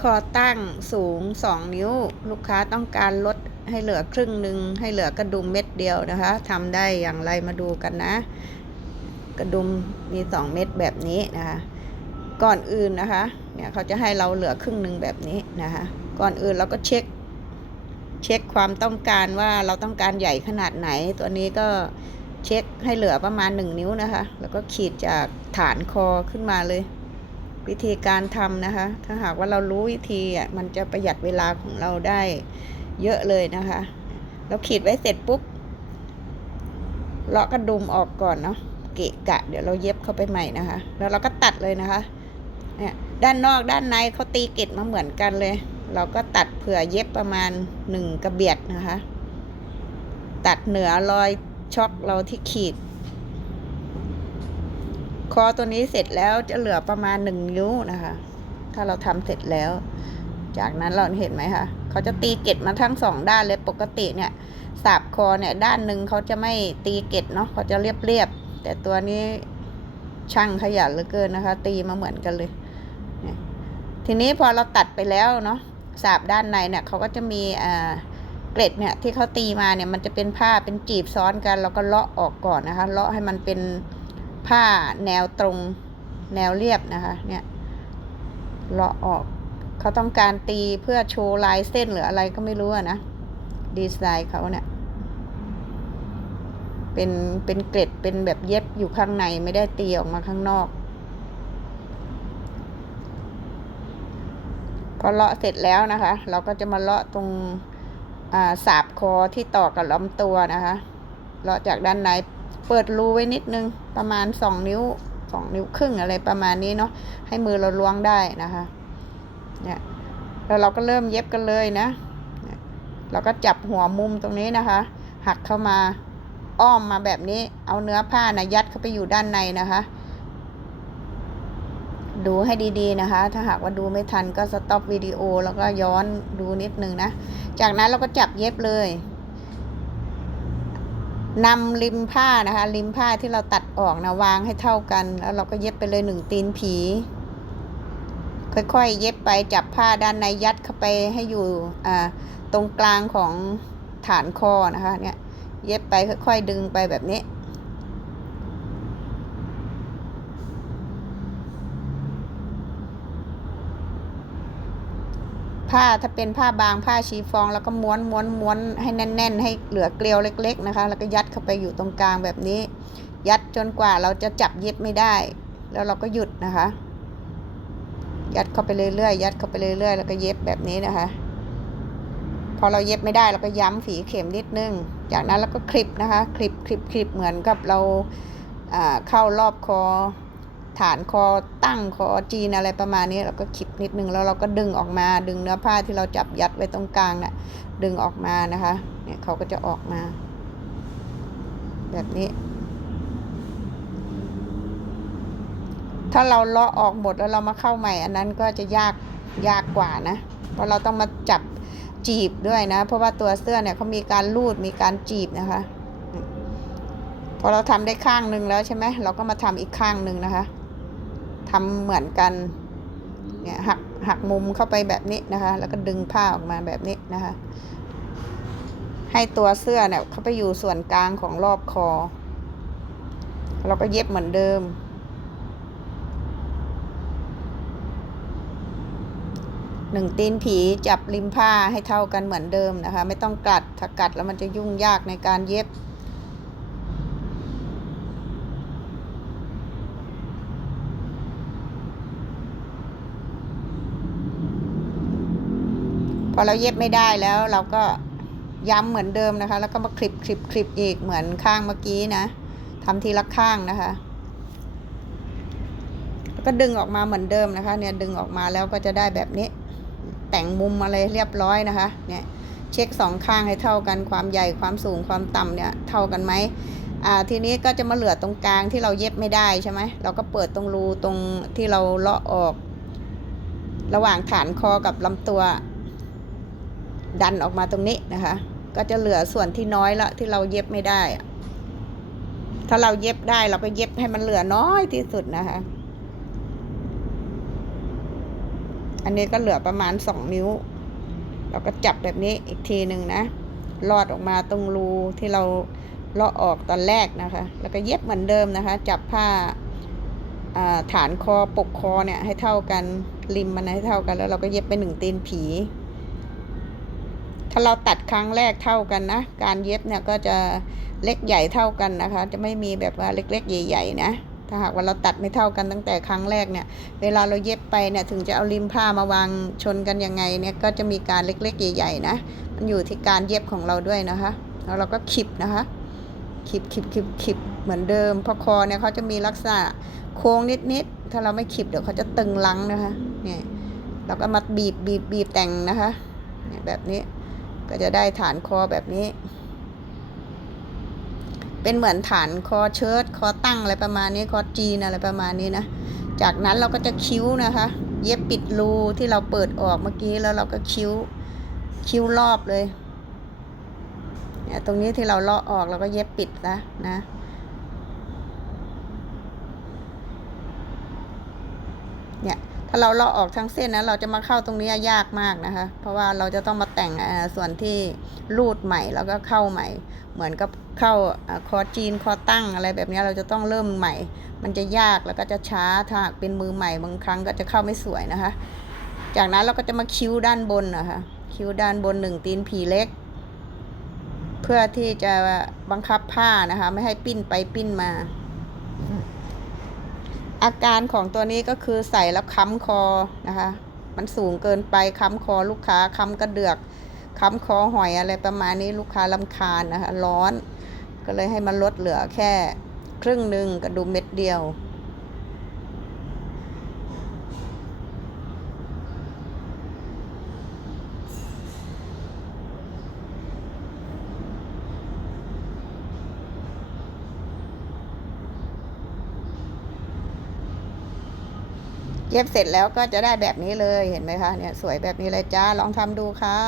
คอตั้งสูง 2 นิ้ว ลูกค้าต้องการลดให้เหลือครึ่งหนึ่งให้เหลือกระดุมเม็ดเดียวนะคะทำได้อย่างไรมาดูกันนะ กระดุมมี 2 เม็ดแบบนี้นะคะก่อนอื่นนะคะเนี่ยเขาจะให้เราเหลือครึ่งหนึ่งแบบนี้นะคะก่อนอื่นเราก็เช็คเช็คความต้องการว่าเราต้องการใหญ่ขนาดไหน ตัวนี้ก็เช็คให้เหลือประมาณ 1 นิ้วนะคะ แล้วก็ขีดจากฐานคอขึ้นมาเลย วิธีการทำนะคะ ถ้าหากว่าเรารู้วิธีอะมันจะประหยัดเวลาของเราได้เยอะเลยนะคะ เราขีดไว้เสร็จปุ๊บเลาะกระดุมออกก่อนเนาะเกะกะ เดี๋ยวเราเย็บเข้าไปใหม่นะคะ แล้วเราก็ตัดเลยนะคะเนี่ยด้านนอกด้านในเขาตีเกล็ดมาเหมือนกันเลย เราก็ตัดเผื่อเย็บประมาณหนึ่งกระเบียดนะคะ ตัดเหนือรอยช็อกเราที่ขีด คอตัวนี้เสร็จแล้วจะเหลือประมาณหนึ่งนิ้วนะคะ ถ้าเราทำเสร็จแล้ว จากนั้นเราเห็นไหมคะเขาจะตีเกล็ดมาทั้งสองด้านเลยปกติเนี่ยสาบคอเนี่ยด้านหนึ่งเขาจะไม่ตีเกล็ดเนาะเขาจะเรียบเรียบๆแต่ตัวนี้ช่างขยันเหลือเกินนะคะ ตีมาเหมือนกันเลยทีนี้พอเราตัดไปแล้วเนาะสาบด้านในเนี่ยเขาก็จะมีอ่าเกล็ดเนี่ยที่เขาตีมาเนี่ยมันจะเป็นผ้าเป็นจีบซ้อนกันเราก็เลาะออกก่อนนะคะเลาะให้มันเป็น ผ้าแนวตรงแนวเรียบนะคะ เนี่ยเลาะออก เขาต้องการตีเพื่อโชว์ลายเส้นหรืออะไรก็ไม่รู้นะ ดีไซน์เขาเนี่ย เป็นเป็นเกล็ดเป็นแบบเย็บอยู่ข้างในไม่ได้ตีออกมาข้างนอก พอเลาะเสร็จแล้วนะคะ เราก็จะมาเลาะตรงาสาบคอที่ต่อกับลำตัวนะคะ เลาะจากด้านใน เปิดรูไว้นิดนึงประมาณสองนิ้วสองนิ้วครึ่งอะไรประมาณนี้เนาะให้มือเราล้วงได้นะคะเนี่ยแล้วเราก็เริ่มเย็บกันเลยนะเนี่ยเราก็จับหัวมุมตรงนี้นะคะ หักเข้ามาอ้อมมาแบบนี้เอาเนื้อผ้านะยัดเข้าไปอยู่ด้านในนะคะ ดูให้ดีๆนะคะ ถ้าหากว่าดูไม่ทันก็สต็อปวิดีโอแล้วก็ย้อนดูนิดนึงนะ จากนั้นเราก็จับเย็บเลย นำริมผ้านะคะ ริมผ้าที่เราตัดออกนะวางให้เท่ากัน แล้วเราก็เย็บไปเลยหนึ่งตีนผี ค่อยๆ เย็บไปจับผ้าด้านในยัดเข้าไปให้อยู่อ่าตรงกลางของฐานคอนะคะเนี่ยเย็บไปค่อยๆ ดึงไปแบบนี้ ผ้าถ้าเป็นผ้าบางผ้าชีฟอง แล้วก็ม้วนม้วนม้วนให้แน่น ๆ ให้เหลือเกลียวเล็ก ๆนะคะ แล้วก็ยัดเข้าไปอยู่ตรงกลางแบบนี้ ยัดจนกว่าเราจะจับเย็บไม่ได้ แล้วเราก็หยุดนะคะ ยัดเข้าไปเรื่อยๆยัดเข้าไปเรื่อยๆแล้วก็เย็บแบบนี้นะคะ พอเราเย็บไม่ได้เราก็ย้ำฝีเข็มนิดนึง จากนั้นเราก็คลิปนะคะ คลิปคลิปคลิปเหมือนกับเราอ่าเข้ารอบคอ ฐานคอตั้งคอจีนอะไรประมาณนี้เราก็คลิปนิดนึงแล้วเราก็ดึงออกมา ดึงเนื้อผ้าที่เราจับยัดไว้ตรงกลางน่ะดึงออกมานะคะเนี่ยเขาก็จะออกมา แบบนี้ ถ้าเราเลาะออกหมดแล้วเรามาเข้าใหม่ อันนั้นก็จะยากยากกว่านะ เพราะเราต้องมาจับจีบด้วยนะ เพราะว่าตัวเสื้อเนี่ยเขามีการรูดมีการจีบนะคะพอเราทำได้ข้างหนึ่งแล้วใช่ไหมเราก็มาทำอีกข้างหนึ่งนะคะ ทำเหมือนกันเนี่ยหักหักมุมเข้าไปแบบนี้นะคะ แล้วก็ดึงผ้าออกมาแบบนี้นะคะ ให้ตัวเสื้อเนี่ยเข้าไปอยู่ส่วนกลางของรอบคอ เราก็เย็บเหมือนเดิม หนึ่งตีนผีจับริมผ้าให้เท่ากันเหมือนเดิมนะคะ ไม่ต้องกัดถ้ากัดแล้วมันจะยุ่งยากในการเย็บ อเราเย็บไม่ได้แล้วเราก็ย้ำเหมือนเดิมนะคะ แล้วก็มาคลิปคลิปคลิปอีกเหมือนข้างเมื่อกี้นะทำทีละข้างนะคะ แล้วก็ดึงออกมาเหมือนเดิมนะคะ เนี่ยดึงออกมาแล้วก็จะได้แบบนี้ แต่งมุมอะไรเรียบร้อยนะคะ เนี่ยเช็คสองข้างให้เท่ากันความใหญ่ความสูงความต่ำเนี่ยเท่ากันไหมอ่าทีนี้ก็จะมาเหลือตรงกลางที่เราเย็บไม่ได้ใช่ไหมเราก็เปิดตรงรูตรงที่เราเลาะออก ระหว่างฐานคอกับลำตัว ดันออกมาตรงนี้นะคะ ก็จะเหลือส่วนที่น้อยละที่เราเย็บไม่ได้ ถ้าเราเย็บได้เราก็เย็บให้มันเหลือน้อยที่สุดนะคะ อันนี้ก็เหลือประมาณสองนิ้ว เราก็จับแบบนี้อีกทีหนึ่งนะลอดออกมาตรงรูที่เราเลาะออกตอนแรกนะคะ แล้วก็เย็บเหมือนเดิมนะคะ จับผ้าอ่าฐานคอปกคอเนี่ยให้เท่ากันริมมันให้เท่ากันแล้วเราก็เย็บไปหนึ่งตีนผี ถ้าเราตัดครั้งแรกเท่ากันนะ การเย็บเนี่ยก็จะเล็กใหญ่เท่ากันนะคะ จะไม่มีแบบว่าเล็ก ๆ ใหญ่ ๆ นะ ถ้าหากว่าเราตัดไม่เท่ากันตั้งแต่ครั้งแรกเนี่ย เวลาเราเย็บไปเนี่ยถึงจะเอาริมผ้ามาวางชนกันยังไงเนี่ยก็จะมีการเล็ก ๆ ใหญ่ ๆ นะ มันอยู่ที่การเย็บของเราด้วยนะคะ แล้วเราก็ขีบนะคะขีบขีบขีบขีบเหมือนเดิมพราะคอเนี่ยเขาจะมีลักษณะโค้งนิดๆถ้าเราไม่ขีบเดี๋ยวเขาจะตึงลังนะคะ เนี่ยเราก็มาบีบบีบบีบแต่งนะคะเนี่ยแบบนี้ ก็จะได้ฐานคอแบบนี้ เป็นเหมือนฐานคอเชิ้ตคอตั้งอะไรประมาณนี้คอจีนอะไรประมาณนี้นะ จากนั้นเราก็จะคิ้วนะคะ เย็บปิดรูที่เราเปิดออกเมื่อกี้แล้วเราก็คิ้วคิ้วรอบเลยเนี่ยตรงนี้ที่เราเลาะออกเราก็เย็บปิดนะนะเนี่ย ถ้าเราเลาะออกทั้งเส้นนะเราจะมาเข้าตรงนี้ยากมากนะคะ เพราะว่าเราจะต้องมาแต่งส่วนที่รูดใหม่แล้วก็เข้าใหม่ เหมือนกับเข้าอ่าคอจีนคอตั้งอะไรแบบนี้เราจะต้องเริ่มใหม่ มันจะยากแล้วก็จะช้าถ้าหากเป็นมือใหม่บางครั้งก็จะเข้าไม่สวยนะคะ จากนั้นเราก็จะมาคิ้วด้านบนนะคะคิ้วด้านบนหนึ่งตีนผีเล็ก เพื่อที่จะบังคับผ้านะคะ ไม่ให้ปิ้นไปปิ้นมา อาการของตัวนี้ก็คือใส่แล้วค้ำคอนะคะ มันสูงเกินไปค้ำคอลูกค้าค้ำกระเดือกค้ำคอหอยอะไรประมาณนี้ลูกค้าลำคาญนะคะ ร้อน ก็เลยให้มันลดเหลือแค่ครึ่งหนึ่งกระดุมเม็ดเดียว เย็บเสร็จแล้วก็จะได้แบบนี้เลยเห็นไหมคะเนี่ยสวยแบบนี้เลยจ้าลองทำดูค่ะ